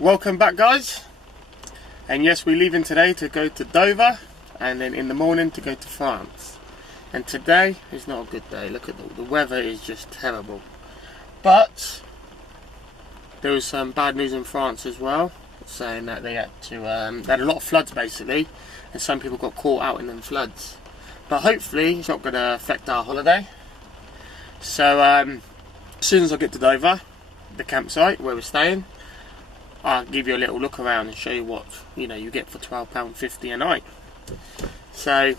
Welcome back, guys. And yes, we're leaving today to go to Dover, and then in the morning to go to France. And today is not a good day. Look at the weather is just terrible. But there was some bad news in France as well, saying that they had to they had a lot of floods basically, and some people got caught out in them floods. But hopefully it's not going to affect our holiday. So as soon as I get to Dover, the campsite where we're staying, I'll give you a little look around and show you what you get for £12.50 a night. So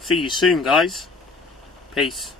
see you soon, guys. Peace.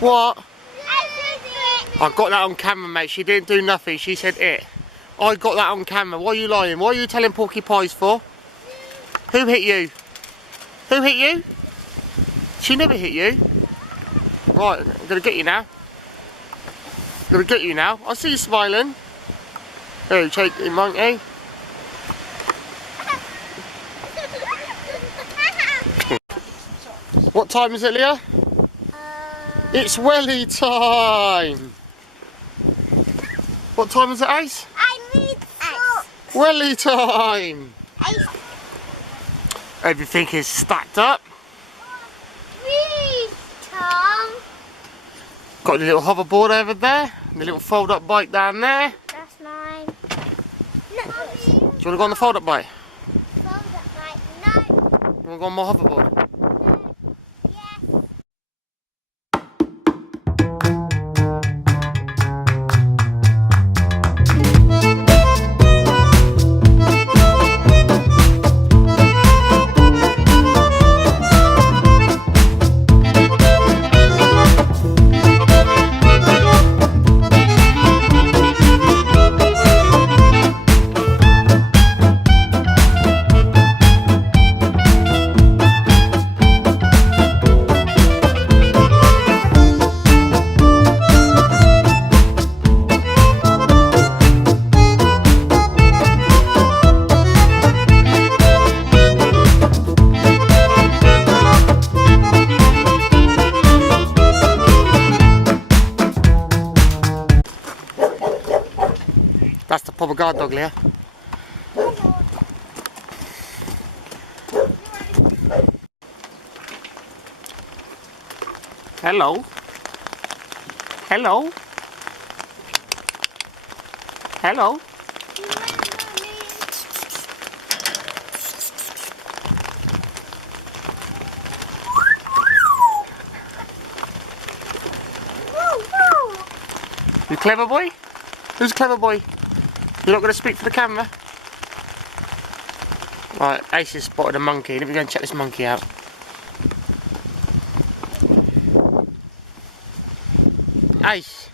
What? I got that on camera, mate. She didn't do nothing. She said it. I got that on camera. Why are you lying? What are you telling Porky Pies for? Who hit you? Who hit you? She never hit you. Right, I'm going to get you now. I'm going to get you now. I see you smiling. Hey, shake it, monkey. What time is it, Leah? It's welly time! What time is it, Ace? I need ice. Welly time! Ice. Everything is stacked up. Please, Tom. Got the little hoverboard over there, and the little fold-up bike down there. That's mine. No. Do you want to go on the fold-up bike? Fold-up bike. No. You want to go on my hoverboard? Yes. That's the proper guard dog, Leah. Hello. Hello. Hello. You clever boy? Who's clever boy? You're not going to speak for the camera? Right, Ace has spotted a monkey. Let me go and check this monkey out. Ace,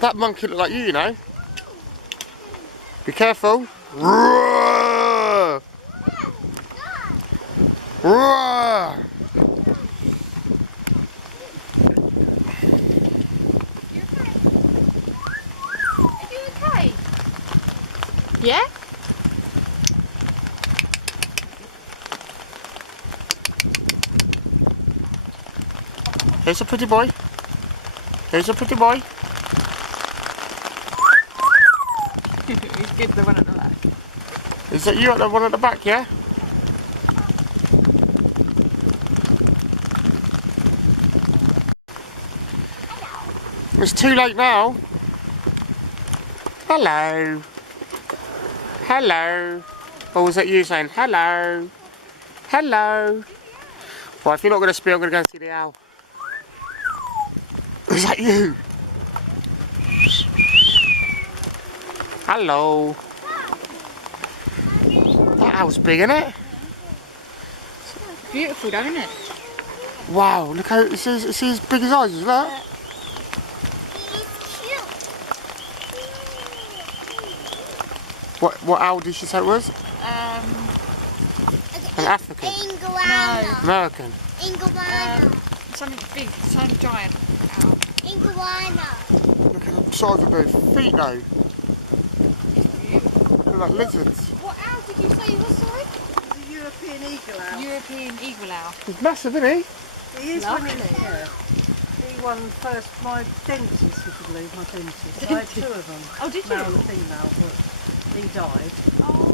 that monkey looked like you know. Be careful. Roar! Roar! Are you okay? Yeah? Here's a pretty boy. Here's a pretty boy. He's good, the one at the back. Is that you at the one at the back, yeah? It's too late now. Hello. Hello. Or was that you saying hello? Hello. Well, if you're not going to speak, I'm going to go and see the owl. Is that you? Hello. That owl's big, isn't it? Beautiful, don't it? Wow, look how it's as big as ours, is that? What owl did she say it was? An African? Iguana. American? Iguana. Something big, some giant owl. Iguana. Look at the size of their feet though. They're like lizards. What owl did you say you were, sorry? The European eagle owl. European eagle owl. He's massive, isn't he? He is one in Lovely. there. He won first, my dentist, if you believe, my dentist. I had two of them. Oh, did you? Male and female, but he died. Oh.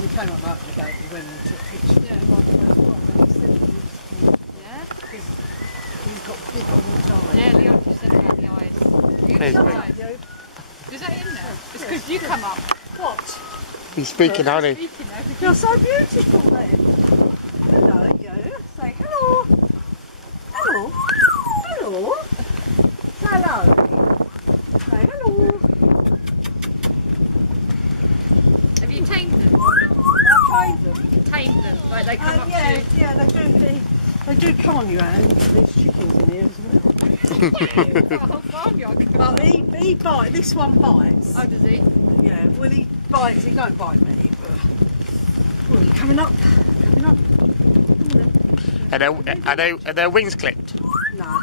We came up like the gate, we went and took pictures. Yeah. My first one, and he said he was Yeah? he's got big on his eyes. Yeah, Leon just said about the eyes. There's Beautiful me. eyes. You- Is that in there? It's because you come up. What? He's speaking, aren't he? Speaking of, You're so beautiful then. Hello, you. Say hello. Hello. Hello. Hello. Say hello. have you tamed them or not? I tried them. Tamed them, like they come up Yeah, to yeah, they do come on you, Anne. There's chickens in here, isn't there? you. Oh, farmyard. But he bites. This one bites. Oh, does he? Yeah. Well, he bites. He don't bite me. But well, coming up. Coming up. Are their wings clipped? No.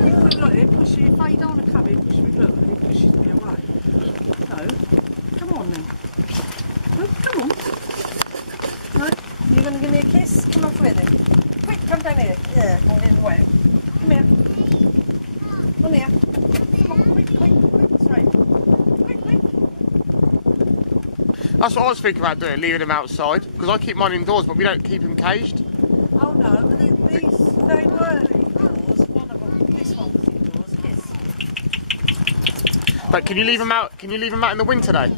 Look, look, he pushes. If I don't want to come, he pushes me. Look, he pushes me away. No. Come on then. Look, come on. No. You're going to give me a kiss? Come on, with it. Quick, come down here. Yeah, I'm getting wet. Come here. Come here. Come on, quick, quick, quick. Straight. Quick, quick. That's what I was thinking about doing, leaving him outside. Because I keep mine indoors, but we don't keep him caged. Oh no, but they were indoors. One of them, this one was indoors. Yes. But can you leave him out? Can you leave him out in the winter though?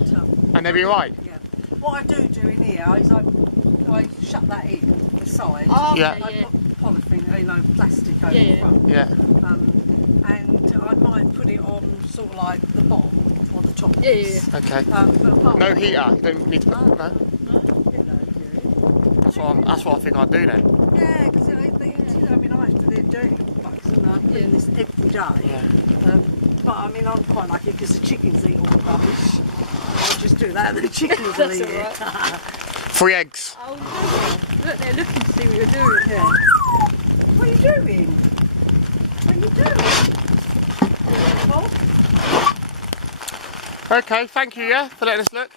And they'll be alright. Yeah. What I do in here is I shut that in the side. Oh, Yeah. yeah, I yeah. put polythene, plastic over Yeah, the yeah. front. Yeah. And I might put it on sort of like the bottom or the top. Yeah, yeah, Okay. But apart No from heater. You don't need to. No. No. that, no, you know, That's what I think I'd do then. yeah, because I mean, I have to do dirty bucks and I'm doing this every day. Yeah. But I mean, I'm quite lucky because the chickens eat all the rubbish. I'll just do that and the chickens will That's eat alright. it. 3 eggs. Oh, look, they're looking to see what you're doing. Yeah. What are you doing? What are you doing? Okay, thank you, yeah, for letting us look.